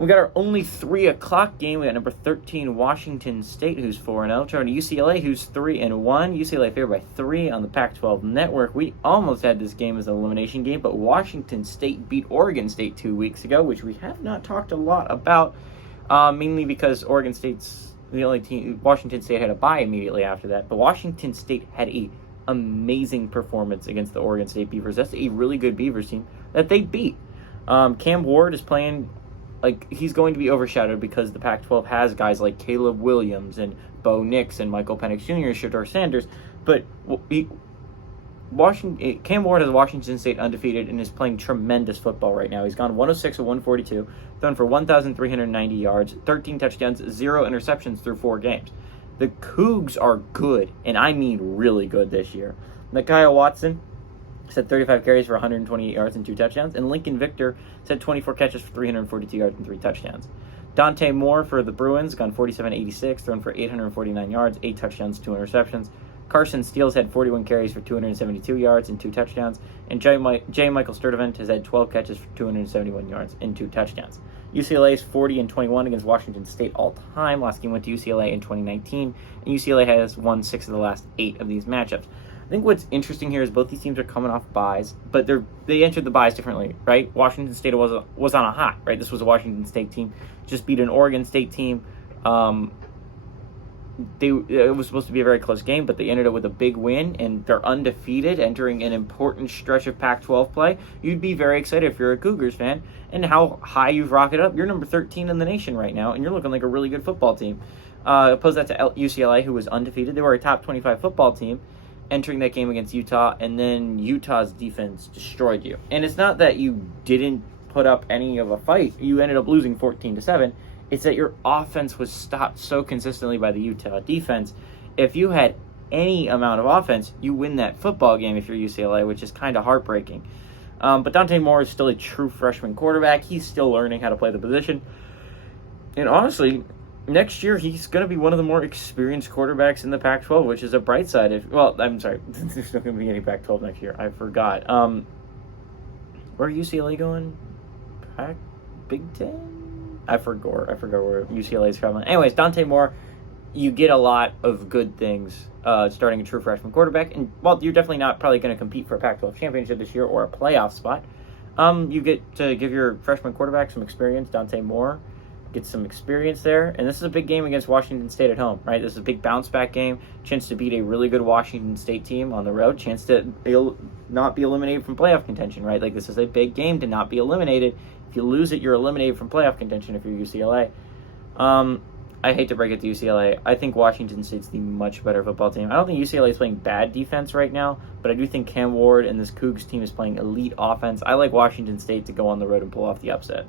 We got our only 3 o'clock game. We got number 13 Washington State, who's 4-0, trying to UCLA, who's 3-1. UCLA favored by 3 on the Pac-12 network. We almost had this game as an elimination game, but Washington State beat Oregon State 2 weeks ago, which we have not talked a lot about, mainly because Oregon State's the only team. Washington State had a bye immediately after that, but Washington State had a amazing performance against the Oregon State Beavers. That's a really good Beavers team that they beat. Cam Ward is playing. He's going to be overshadowed because the Pac-12 has guys like Caleb Williams and Bo Nix and Michael Penix Jr., Shedeur Sanders, but Cam Ward has Washington State undefeated and is playing tremendous football right now. He's gone 106 of 142, thrown for 1,390 yards, 13 touchdowns, 0 interceptions through 4 games. The Cougs are good, and I mean really good this year. Micaiah Watson had 35 carries for 128 yards and 2 touchdowns, and Lincoln Victor had 24 catches for 342 yards and 3 touchdowns. Dante Moore for the Bruins, gone 47-86, thrown for 849 yards, 8 touchdowns, 2 interceptions. Carson Steele had 41 carries for 272 yards and 2 touchdowns, and J. Michael Sturdivant has had 12 catches for 271 yards and 2 touchdowns. UCLA is 40-21 against Washington State all time. Last game went to UCLA in 2019, and UCLA has won 6 of the last 8 of these matchups. I think what's interesting here is both these teams are coming off byes, but they entered the byes differently, right? Washington State was on a hot, right? This was a Washington State team, just beat an Oregon State team. It was supposed to be a very close game, but they ended up with a big win, and they're undefeated, entering an important stretch of Pac-12 play. You'd be very excited if you're a Cougars fan, and how high you've rocketed up. You're number 13 in the nation right now, and you're looking like a really good football team. Oppose that to UCLA, who was undefeated. They were a top 25 football team, entering that game against Utah, and then Utah's defense destroyed you. And it's not that you didn't put up any of a fight. You ended up losing 14-7. It's that your offense was stopped so consistently by the Utah defense. If you had any amount of offense, you win that football game if you're UCLA, which is kind of heartbreaking. But Dante Moore is still a true freshman quarterback. He's still learning how to play the position. And honestly, next year, he's going to be one of the more experienced quarterbacks in the Pac-12, which is a bright side. I'm sorry, there's not going to be any Pac-12 next year. I forgot. Where are UCLA going? Big Ten? I forgot where UCLA is traveling. Anyways, Dante Moore, you get a lot of good things starting a true freshman quarterback. And while you're definitely not probably going to compete for a Pac-12 championship this year or a playoff spot, you get to give your freshman quarterback some experience. Dante Moore get some experience there. And this is a big game against Washington State at home, right? This is a big bounce-back game. Chance to beat a really good Washington State team on the road. Chance to not be eliminated from playoff contention, right? This is a big game to not be eliminated. If you lose it, you're eliminated from playoff contention if you're UCLA. I hate to break it to UCLA. I think Washington State's the much better football team. I don't think UCLA is playing bad defense right now, but I do think Cam Ward and this Cougs team is playing elite offense. I like Washington State to go on the road and pull off the upset.